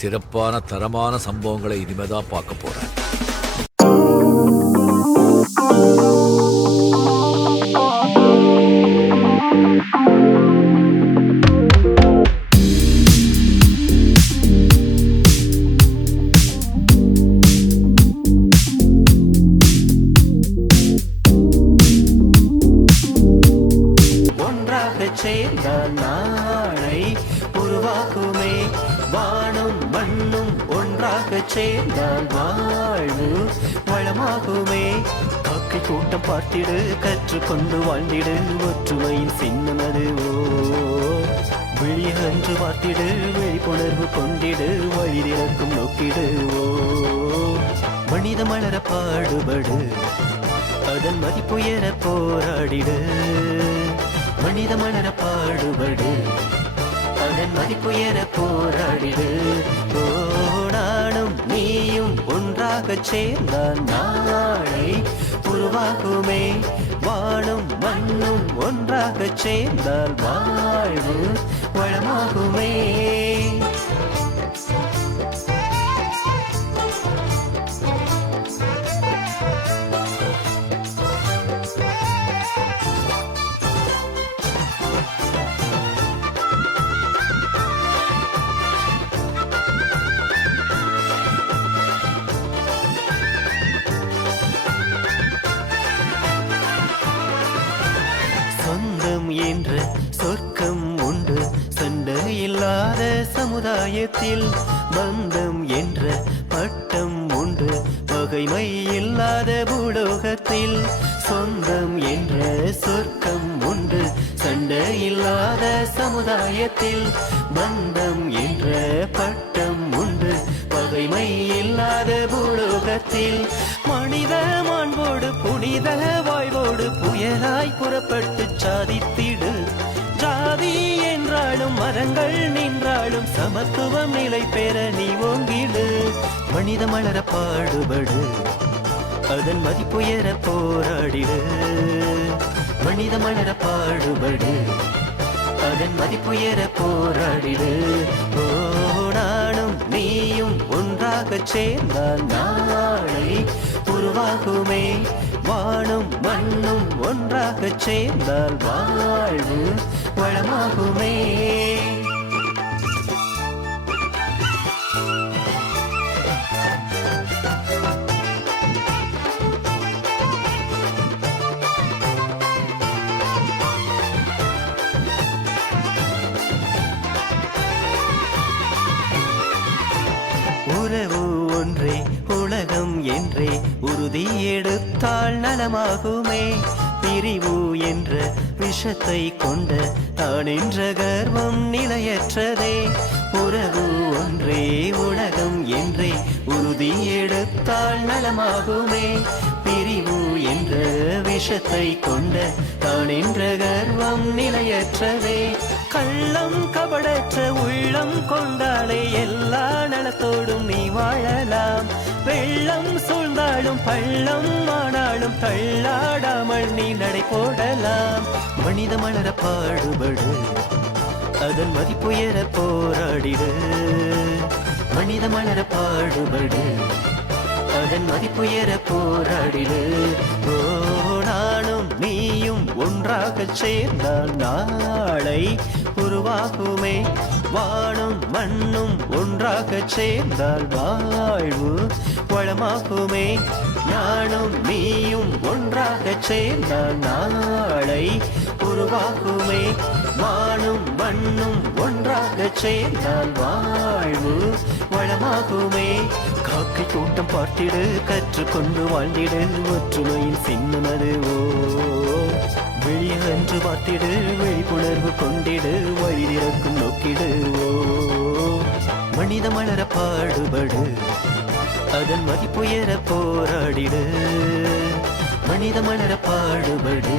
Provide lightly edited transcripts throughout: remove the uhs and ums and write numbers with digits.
சிறப்பான தரமான சம்பவங்களை இனிமேதான் பார்க்க போறேன். நாளை உருவாக்குமே வானும் மண்ணும் ஒன்றாக சேர்ந்தால் வாழ்வு வளமாகுமே. காக்கை கூட்டம் பார்த்திடு கற்றுக்கொண்டு வாழ்ந்திடு ஒற்றுமையின் சின்னமது விழியன்று பார்த்திடு விழிப்புணர்வு கொண்டிடு வழி திறக்கும் நோக்கிடுவோ. மனித மலர பாடுபடு அதன் மதிப்புயர போராடிடு. மனித மலர பாடுபடு அதன் மதிப்புயர போராடிடு. நானும் நீயும் ஒன்றாக சேர்ந்தால் நாளை உருவாகுமே வானும் மண்ணும் ஒன்றாக சேர்ந்தால் வாழ்வு வளமாகுமே. சொந்தம் என்ற சொர்க்கம் உண்டு சண்டை இல்லாத சமுதாயத்தில். பந்தம் என்ற பட்டம் உண்டு பகைமை இல்லாத பூலோகத்தில். சொந்தம் என்ற சொர்க்கம் உண்டு சண்டை இல்லாத சமுதாயத்தில். பந்தம் என்ற பட்டம் உண்டு பகைமை இல்லாத பூலோகத்தில். மனித மாண்போடு புனித வாழ்வோடு புயலாய் புறப்பட்டு சாதித்திடு. ஜாதி என்றாலும் மரங்கள் நின்றாலும் சமத்துவம் நிலை பெற நீ ஓங்கிடு. மனித மலர பாடுபடு அதன் மதிப்புயர போராடிடு. மனித மலர பாடுபடு அதன் மதிப்புயர போராடிடு. நானும் நீயும் ஒன்றாக சேர்ந்தால் நாளை உருவாகுமே வானும் மண்ணும் ஒன்றாக சேர்ந்தால் வாழ்வு வளமாகுமே. உறவு ஒன்றே உலகம் என்றே உறுதி எடுத்தால் நலமாகுமே. பிரிவு என்ற விஷத்தை கொண்ட தான் என்ற கர்வம் நிலையற்றதே. உறவு ஒன்றே உலகம் என்றே உறுதி எடுத்தால் நலமாகுமே. பிரிவு என்ற விஷத்தை கொண்ட தான் என்ற கர்வம் நிலையற்றதே. கள்ளம் கபடற்ற உள்ளம் கொண்டாலே எல்லா நலத்தோடும் நீ வாழலாம். வெள்ளம் சூழ்ந்தாலும் பள்ளம் ஆனாலும் தள்ளாடாமல் நீ நடை போடலாம். மனித மலர பாடுபடு அதன் மதிப்புயர போராடிடு. மனித மலர பாடுபடு அதன் மதிப்புயர போராடிடு. நானும் நீயும் ஒன்றாக சேர்ந்தால் நாளை உருவாகுமே வானும் மண்ணும் ஒன்றாக சேர்ந்தால் வாழ்வு வளமாகுமே. நானும் நீயும் ஒன்றாக சேர்ந்தால் நாளை உருவாகுமே வானும் மண்ணும் ஒன்றாக சேர்ந்தால் வாழ்வு வளமாகுமே. காக்கை கூட்டம் பார்த்திடு கற்றுக்கொண்டு வாழ்ந்திடு ஒற்றுமையின் சின்னமது விழியன்று பார்த்திடு விழிப்புணர்வு கொண்டிடு வழி திறக்கும் நோக்கிடுவோ. மனித மலர பாடுபடு அதன் மதிப்புயர போராடிடு. மனித மலர பாடுபடு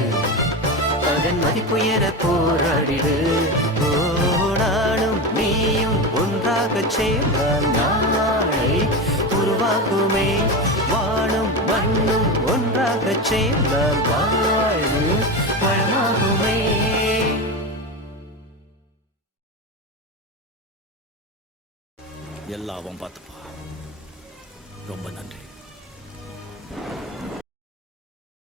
அதன் மதிப்புயர போராடிடு. நானும் நீயும் ஒன்றாக சேர்ந்தால் நாளை உருவாகுமே வானும் மண்ணும் ஒன்றாக சேர்ந்தால் வாழ்வு வளமாகுமே. எல்லாம் அவன் பார்த்துப்பா. ரொம்ப நன்றி.